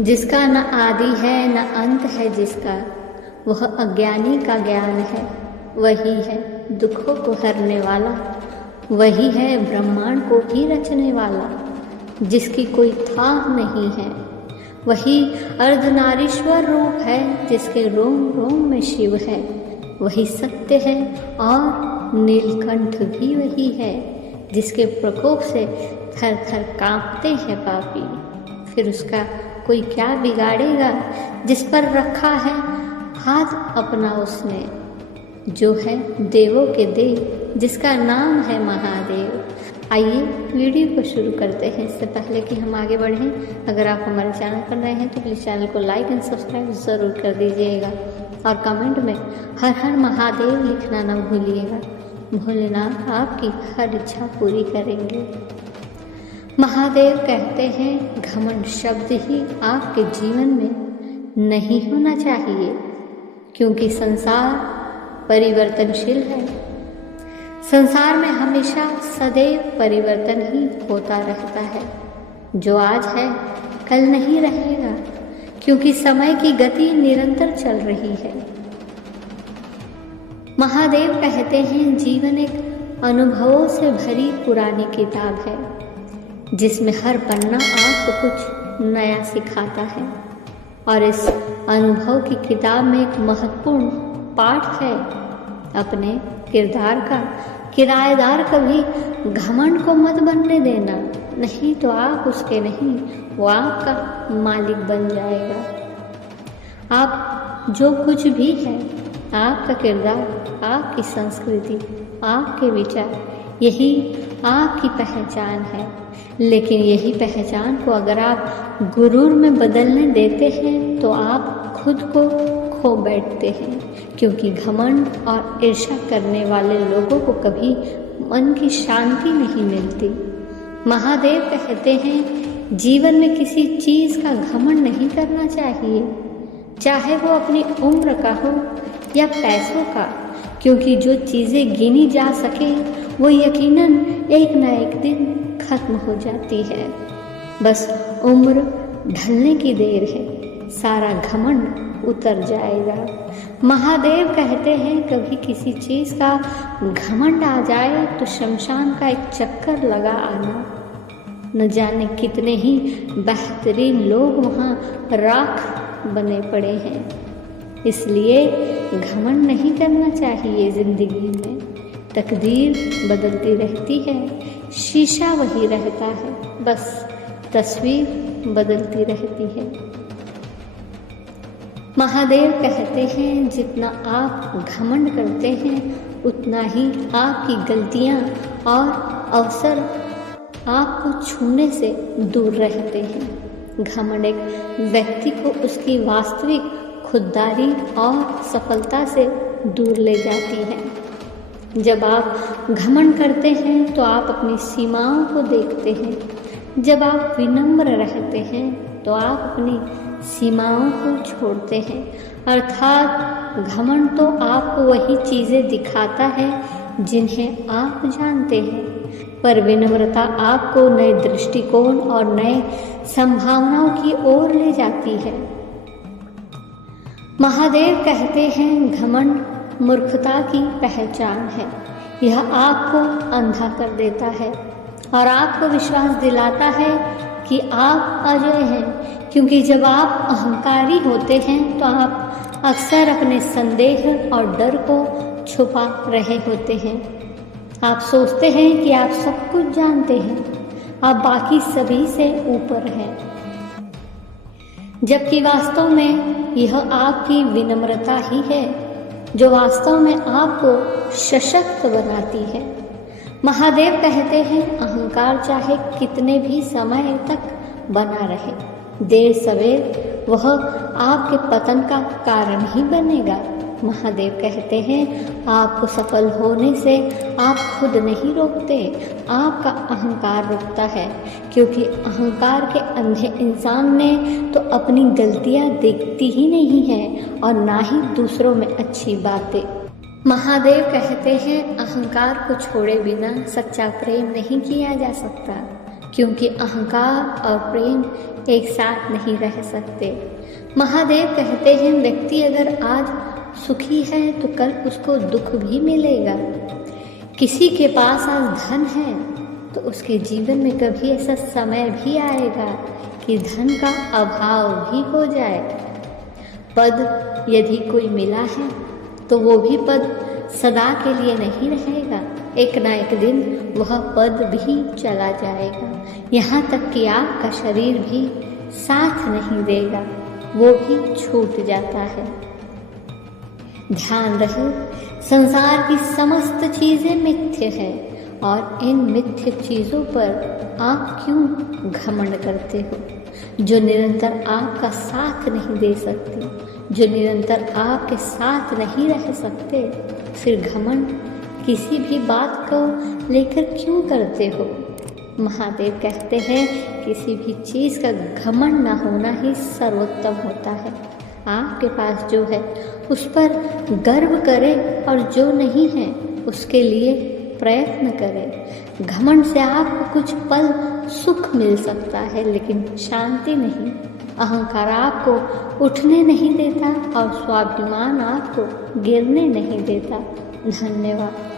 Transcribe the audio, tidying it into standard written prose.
जिसका न आदि है न अंत है जिसका, वह अज्ञानी का ज्ञान है। वही है दुखों को हरने वाला, वही है ब्रह्मांड को भी रचने वाला। जिसकी कोई था नहीं है, वही अर्धनारीश्वर रूप है, जिसके रोम रोम में शिव है। वही सत्य है और नीलकंठ भी वही है, जिसके प्रकोप से थर थर कांपते हैं पापी। फिर उसका कोई क्या बिगाड़ेगा, जिस पर रखा है हाथ अपना उसने, जो है देवों के देव, जिसका नाम है महादेव। आइए वीडियो को शुरू करते हैं। इससे पहले कि हम आगे बढ़ें, अगर आप हमारे चैनल पर नए हैं तो प्लीज़ चैनल को लाइक एंड सब्सक्राइब ज़रूर कर दीजिएगा और कमेंट में हर हर महादेव लिखना न भूलिएगा। भोलेनाथ आपकी हर इच्छा पूरी करेंगे। महादेव कहते हैं, घमंड शब्द ही आपके जीवन में नहीं होना चाहिए, क्योंकि संसार परिवर्तनशील है। संसार में हमेशा सदैव परिवर्तन ही होता रहता है। जो आज है कल नहीं रहेगा, क्योंकि समय की गति निरंतर चल रही है। महादेव कहते हैं, जीवन एक अनुभवों से भरी पुरानी किताब है, जिसमें हर पन्ना आपको कुछ नया सिखाता है। और इस अनुभव की किताब में एक महत्वपूर्ण पाठ है, अपने किरदार का किराएदार कभी घमंड को मत बनने देना, नहीं तो आप उसके नहीं, वो आपका मालिक बन जाएगा। आप जो कुछ भी है, आपका किरदार, आपकी संस्कृति, आपके विचार, यही आपकी पहचान है। लेकिन यही पहचान को अगर आप गुरूर में बदलने देते हैं तो आप खुद को खो बैठते हैं, क्योंकि घमंड और ईर्ष्या करने वाले लोगों को कभी मन की शांति नहीं मिलती। महादेव कहते हैं, जीवन में किसी चीज़ का घमंड नहीं करना चाहिए, चाहे वो अपनी उम्र का हो या पैसों का, क्योंकि जो चीज़ें गिनी जा सके वो यकीनन एक न एक दिन खत्म हो जाती है। बस उम्र ढलने की देर है, सारा घमंड उतर जाएगा। महादेव कहते हैं, कभी किसी चीज़ का घमंड आ जाए तो शमशान का एक चक्कर लगा आना। न जाने कितने ही बेहतरीन लोग वहाँ राख बने पड़े हैं। इसलिए घमंड नहीं करना चाहिए जिंदगी में। तकदीर बदलती रहती है, शीशा वही रहता है, बस तस्वीर बदलती रहती है। महादेव कहते हैं, जितना आप घमंड करते हैं उतना ही आपकी गलतियां और अवसर आपको छूने से दूर रहते हैं। घमंड एक व्यक्ति को उसकी वास्तविक खुददारी और सफलता से दूर ले जाती है। जब आप घमंड करते हैं तो आप अपनी सीमाओं को देखते हैं। जब आप विनम्र रहते हैं तो आप अपनी सीमाओं को छोड़ते हैं। अर्थात घमंड तो आपको वही चीज़ें दिखाता है जिन्हें आप जानते हैं, पर विनम्रता आपको नए दृष्टिकोण और नए संभावनाओं की ओर ले जाती है। महादेव कहते हैं, घमंड मूर्खता की पहचान है। यह आपको अंधा कर देता है और आपको विश्वास दिलाता है कि आप अजय हैं, क्योंकि जब आप अहंकारी होते हैं तो आप अक्सर अपने संदेह और डर को छुपा रहे होते हैं। आप सोचते हैं कि आप सब कुछ जानते हैं, आप बाकी सभी से ऊपर हैं, जबकि वास्तव में यह आपकी विनम्रता ही है जो वास्तव में आपको सशक्त बनाती है। महादेव कहते हैं, अहंकार चाहे कितने भी समय तक बना रहे, देर सवेर वह आपके पतन का कारण ही बनेगा। महादेव कहते हैं, आपको सफल होने से आप खुद नहीं रोकते, आपका अहंकार रोकता है, क्योंकि अहंकार के अंधे इंसान ने तो अपनी गलतियां देखती ही नहीं है और ना ही दूसरों में अच्छी बातें। महादेव कहते हैं अहंकार को छोड़े बिना सच्चा प्रेम नहीं किया जा सकता, क्योंकि अहंकार और प्रेम एक साथ नहीं रह सकते। महादेव कहते हैं व्यक्ति अगर आज सुखी है तो कल उसको दुख भी मिलेगा। किसी के पास आज धन है तो उसके जीवन में कभी ऐसा समय भी आएगा कि धन का अभाव भी हो जाए। पद यदि कोई मिला है तो वो भी पद सदा के लिए नहीं रहेगा, एक ना एक दिन वह पद भी चला जाएगा। यहाँ तक कि आपका शरीर भी साथ नहीं देगा, वो भी छूट जाता है। ध्यान रहे, संसार की समस्त चीज़ें मिथ्य है और इन मिथ्य चीज़ों पर आप क्यों घमंड करते हो, जो निरंतर आपका साथ नहीं दे सकती, जो निरंतर आपके साथ नहीं रह सकते। फिर घमंड किसी भी बात को लेकर क्यों करते हो। महादेव कहते हैं किसी भी चीज़ का घमंड ना होना ही सर्वोत्तम होता है। आपके पास जो है उस पर गर्व करें और जो नहीं है उसके लिए प्रयत्न करें। घमंड से आपको कुछ पल सुख मिल सकता है लेकिन शांति नहीं। अहंकार आपको उठने नहीं देता और स्वाभिमान आपको गिरने नहीं देता। धन्यवाद।